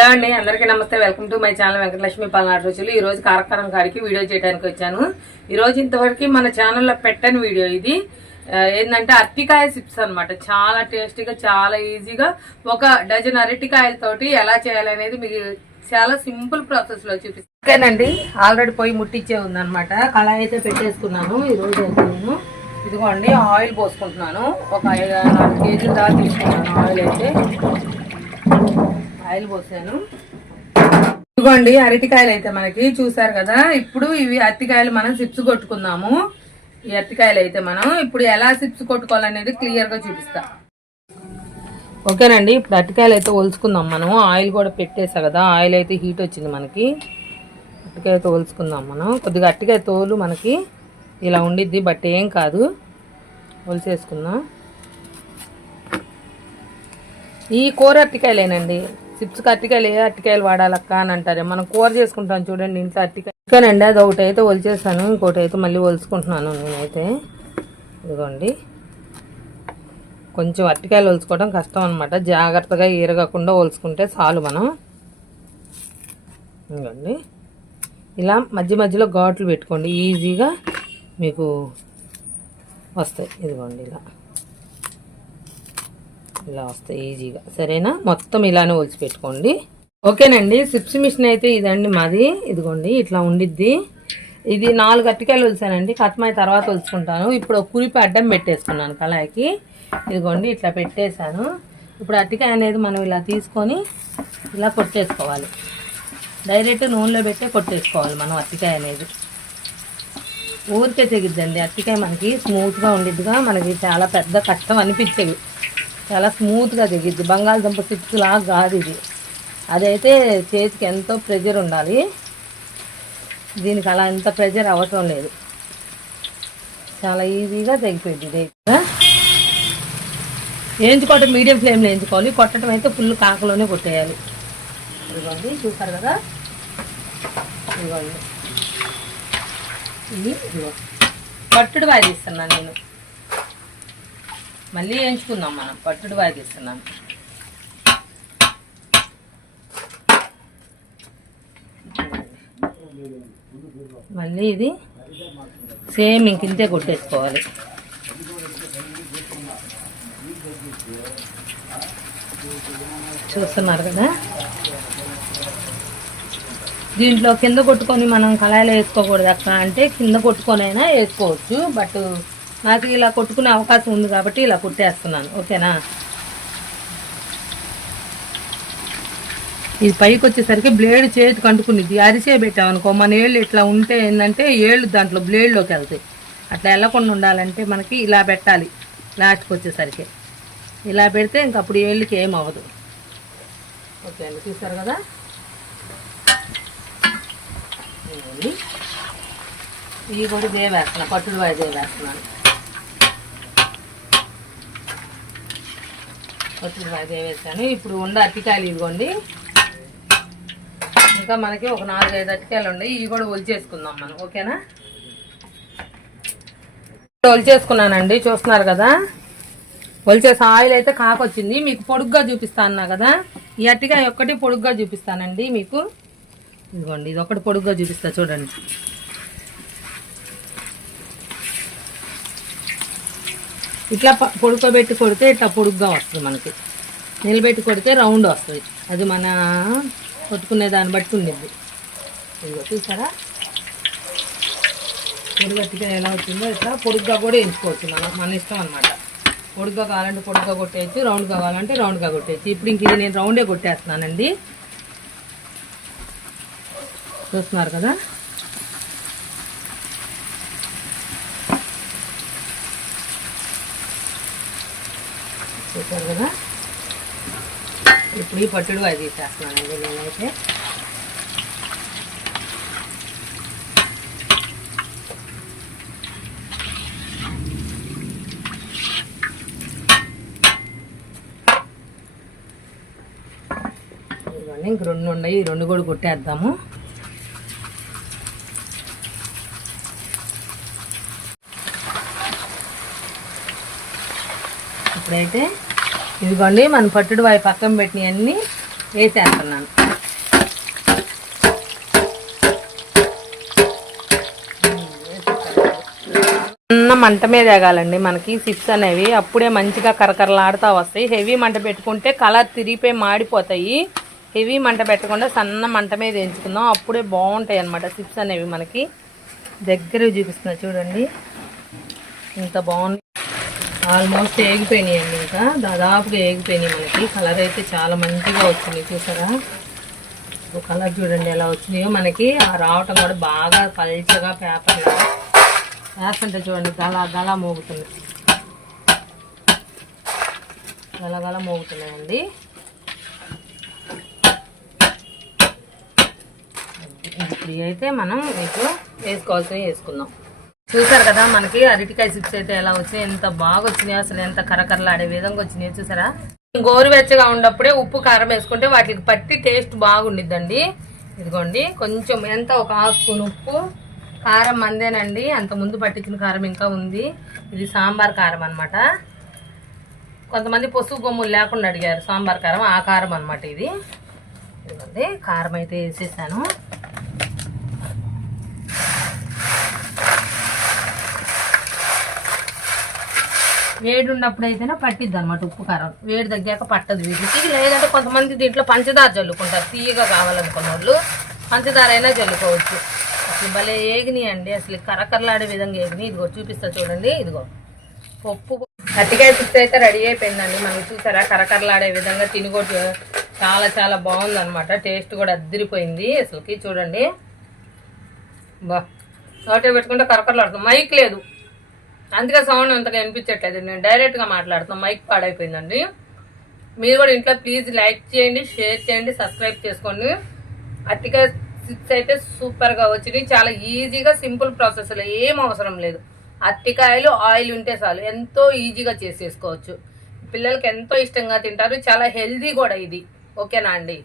Hello అండి. అందరికీ నమస్తే. Welcome to my channel Venkatalakshmi Palnadu Ruchulu. ఈ రోజు కారకారం కాడికి వీడియో చేయడానికి వచ్చాను. ఈ రోజు ఇంతవరకు మన ఛానల్లో పెట్టని వీడియో ఇది. ఏంటంటే అరటికాయ చిప్స్ అనమాట చాలా టేస్టీగా చాలా ఈజీగా ఒక డజన్ అరటికాయలతోటి ఎలా చేయాలనేది మీకు చాలా సింపుల్ ప్రాసెస్లో చూపిస్తాను. ఓకేనండి. ఆల్రెడీ పొయ్యి ముట్టించే ఉందనమాట కళాయి అయితే పెట్టేసుకున్నాను. ఈ రోజు అయితే నేను ఇదిగోండి ఆయిల్ పోసుకుంటున్నాను. ఒక ఐదు నాలుగు కేజీలు దాకా తీసుకున్నాను ఆయిల్ అయితే. ఆయిల్ పోసాను ఇదిగోండి అరటికాయలు అయితే మనకి. చూసారు కదా ఇప్పుడు ఇవి అరటికాయలు మనం చిప్స్ కొట్టుకుందాము. ఈ అరటికాయలు అయితే మనం ఇప్పుడు ఎలా చిప్స్ కొట్టుకోవాలనేది క్లియర్గా చూపిస్తా. ఓకేనండి ఇప్పుడు అరటికాయలు అయితే ఒలుచుకుందాం మనం. ఆయిల్ కూడా పెట్టేసా కదా ఆయిల్ అయితే హీట్ వచ్చింది మనకి. అరటికాయ అయితే ఒలుచుకుందాం మనం. కొద్దిగా అరటికాయ తోలు మనకి ఇలా ఉండిద్ది బట్ ఏం కాదు. ఒలిసేసుకుందాం ఈ కూర అరటికాయలేనండి చిప్స్ అరటికాయలు ఏ అరటికాయలు వాడాలక్క అని అంటారు. మనం కూర చేసుకుంటాం చూడండి ఇంట్లో అరటికాయ అది ఒకటి అయితే ఒలిచేసాను ఇంకోటి అయితే మళ్ళీ ఒలుచుకుంటున్నాను నేనైతే. ఇదిగోండి. కొంచెం అరటికాయలు ఒలుచుకోవడం కష్టం అనమాట జాగ్రత్తగా ఈరగకుండా ఒలుచుకుంటే చాలు మనం. ఇదిగోండి. ఇలా మధ్య మధ్యలో ఘాట్లు పెట్టుకోండి ఈజీగా మీకు వస్తాయి. ఇదిగోండి ఇలా. ఇలా వస్తాయి ఈజీగా సరేనా? మొత్తం ఇలానే ఒలిచి పెట్టుకోండి ఓకేనండి సిప్స్ మిషన్ అయితే ఇదండి మాది. ఇదిగోండి ఇట్లా ఉండిద్ది. ఇది నాలుగు అట్టికాయలు ఒలిసానండి కత్మాయి తర్వాత ఒలుచుకుంటాను. ఇప్పుడు కురిపి అడ్డం పెట్టేసుకున్నాను కళాయికి. ఇదిగోండి ఇట్లా పెట్టేశాను. ఇప్పుడు అట్టికాయ అనేది మనం ఇలా తీసుకొని ఇలా కొట్టేసుకోవాలి. డైరెక్ట్ నూనెలో పెట్టే కొట్టేసుకోవాలి మనం అరటికాయ అనేది. ఊరికే తెగిద్దండి. అరటికాయ మనకి స్మూత్గా ఉండిద్దిగా. మనకి చాలా పెద్ద కష్టం అనిపించేవి చాలా స్మూత్గా దిగిద్ది. బంగాళదుంప చిప్స్ లాగా కాదు ఇది. అదైతే చేతికి ఎంతో ప్రెజర్ ఉండాలి. దీనికి అలా ఎంత ప్రెజర్ అవసరం లేదు. చాలా ఈజీగా తగ్గిపోయింది ఇది. అయితే. వేయించుకోవటం మీడియం ఫ్లేమ్లో వేయించుకోవాలి. కొట్టడం అయితే ఫుల్ కాకలోనే కొట్టేయాలి. ఇదిగోండి చూసారు కదా? ఇదిగోండి. ఇది ఇదిగో. పట్టుడు తీస్తున్నాను నేను. మళ్ళీ వేయించుకుందాం మనం. పట్టుడు వాయి మళ్ళీ ఇది సేమ్ ఇంక ఇంతే కొట్టేసుకోవాలి. చూస్తున్నారు కదా? దీంట్లో కింద కొట్టుకొని మనం కళాయిలో వేసుకోకూడదు అక్క. అంటే కింద కొట్టుకొని అయినా వేసుకోవచ్చు బట్ నాకు ఇలా కొట్టుకునే అవకాశం ఉంది కాబట్టి ఇలా కొట్టేస్తున్నాను. ఓకేనా? ఇది పైకి వచ్చేసరికి బ్లేడ్ చేతికి అంటుకునిద్ది. అరిసే పెట్టామనుకో మన ఏళ్ళు ఇట్లా ఉంటే ఏంటంటే ఏళ్ళు దాంట్లో బ్లేడ్లోకి వెళ్తాయి. అట్లా వెళ్ళకుండా ఉండాలంటే మనకి ఇలా పెట్టాలి. లాస్ట్కి వచ్చేసరికి. ఇలా పెడితే ఇంక అప్పుడు ఏళ్ళకి ఏం అవ్వదు. ఓకే అండి చూసారు కదా? ఇవి కూడా ఇదే పట్టుడు వాయి దేవేస్తున్నాను వేస్తున్నాను వేసాను. ఇప్పుడు ఉన్న అరటికాయలు ఇదిగోండి. ఇంకా మనకి ఒక నాలుగైదు అరటికాయలు ఉన్నాయి. ఇవి కూడా ఒలిచేసుకుందాం మనం. ఓకేనా? ఒలిచేసుకున్నానండి. చూస్తున్నారు కదా? ఒలిచేసి ఆయిల్ అయితే కాకొచ్చింది. మీకు పొడుగ్గా చూపిస్తాను కదా? ఈ అరటికాయ ఒక్కటి పొడుగ్గా చూపిస్తానండి మీకు. ఇదిగోండి ఇది ఒకటి పొడుగ్గా చూపిస్తా చూడండి. ఇట్లా పొడుకోబెట్టి కొడితే ఇట్లా పొడుగ్గా వస్తుంది మనకి. నిలబెట్టి కొడితే రౌండ్ వస్తుంది. అది మన కొట్టుకునే దాన్ని బట్టి ఉండిద్ది. ఇదిగో చూసారా? పొడుగట్టిగా ఎలా వచ్చిందో ఇట్లా పొడుగ్గా కూడా ఎంచుకోవచ్చు మనం మన ఇష్టం అనమాట పొడుగ్గా కావాలంటే పొడుగ్గా కొట్టేయచ్చు రౌండ్ కావాలంటే రౌండ్గా కొట్టేయచ్చు. ఇప్పుడు ఇంక ఇది నేను రౌండే కొట్టేస్తున్నానండి. చూస్తున్నారు కదా? చూసారు కదా? ఇప్పుడు ఈ పట్టుడు అది తీసేస్తున్నానండి నేనైతే ఇంక రెండు ఉన్నాయి. ఈ రెండు కూడా కొట్టేద్దాము. ఇప్పుడైతే ఇదిగోండి మన పట్టుడు వాయి పక్కన పెట్టినవన్నీ వేసేస్తున్నాను. అన్న మంట మీద వేగాలండి. మనకి సిప్స్ అనేవి అప్పుడే మంచిగా కరకరలాడుతూ వస్తాయి. హెవీ మంట పెట్టుకుంటే కలర్ తిరిగిపోయి మాడిపోతాయి. హెవీ మంట పెట్టకుండా సన్న మంట మీద ఎంచుకుందాం అప్పుడే బాగుంటాయి అనమాట సిప్స్ అనేవి మనకి. దగ్గర చూపిస్తున్నా చూడండి. ఇంత బాగుంది. ఆల్మోస్ట్ ఏగిపోయినాయండి ఇంకా దాదాపుగా ఏగిపోయినాయి మనకి. కలర్ అయితే చాలా మంచిగా వచ్చింది చూసారా? ఒక కలర్ చూడండి ఎలా వచ్చినాయో. మనకి ఆ రావటం కూడా బాగా పల్చగా పేపర్ వేస్తుంటే చూడండి గల గల మోగుతుంది గల గల మోగుతున్నాయండి. ఇప్పుడు అయితే మనం మీకు వేసుకోవాల్సినవి వేసుకుందాం. చూసారు కదా మనకి అరటికాయ చిప్స్ అయితే ఎలా వచ్చినాయి ఎంత బాగా వచ్చినాయి అసలు ఎంత కరకరలాడే విధంగా వచ్చినాయి చూసారా? గోరువెచ్చగా ఉన్నప్పుడే ఉప్పు కారం వేసుకుంటే వాటికి పట్టి టేస్ట్ బాగుండిద్దండి. ఇదిగోండి కొంచెం ఎంత? ఒక హాఫ్ స్పూన్ ఉప్పు కారం మందేనండి. అంత ముందు పట్టించిన కారం ఇంకా ఉంది. ఇది సాంబార్ కారం అనమాట కొంతమంది పసుపు గొమ్ములు లేకుండా అడిగారు సాంబార్ కారం ఆ కారం అనమాట ఇది. ఇదిగోండి కారం అయితే వేసేసాను. వేడి ఉన్నప్పుడు అయితేనే పట్టిద్ది అనమాట ఉప్పు కారం. వేడి తగ్గాక పట్టదు వీటికి. లేదంటే కొంతమంది దీంట్లో పంచదార చల్లుకుంటారు తీయగా కావాలనుకున్న వాళ్ళు పంచదార అయినా జల్లుకోవచ్చు. అసలు భలే ఏగినాయి అండి అసలు కరకరలాడే విధంగా ఏగినాయి ఇదిగో చూపిస్తా చూడండి. ఇదిగో. పప్పు అట్టికాయ చిప్స్ అయితే రెడీ అయిపోయిందండి. మనం చూసారా? కరకరలాడే విధంగా తినుగొట్టు చాలా చాలా బాగుందనమాట టేస్ట్ కూడా అద్దరిపోయింది. అసలుకి చూడండి. బా. నోటే పెట్టుకుంటే కరకరలాడుతుంది. మైక్ లేదు. అందుకే సౌండ్ అంతగా వినిపించట్లేదు. నేను డైరెక్ట్గా మాట్లాడుతున్నాను మైక్ పాడైపోయిందండి. మీరు కూడా ఇంట్లో ప్లీజ్ లైక్ చేయండి షేర్ చేయండి సబ్స్క్రైబ్ చేసుకోండి. అతిగా సిక్స్ అయితే సూపర్గా వచ్చినాయి. చాలా ఈజీగా సింపుల్ ప్రాసెస్లో ఏం అవసరం లేదు. అట్టికాయలు ఆయిల్ ఉంటే చాలు. ఎంతో ఈజీగా చేసేసుకోవచ్చు. పిల్లలకి ఎంతో ఇష్టంగా తింటారు. చాలా హెల్దీ కూడా ఇది. ఓకేనా అండి?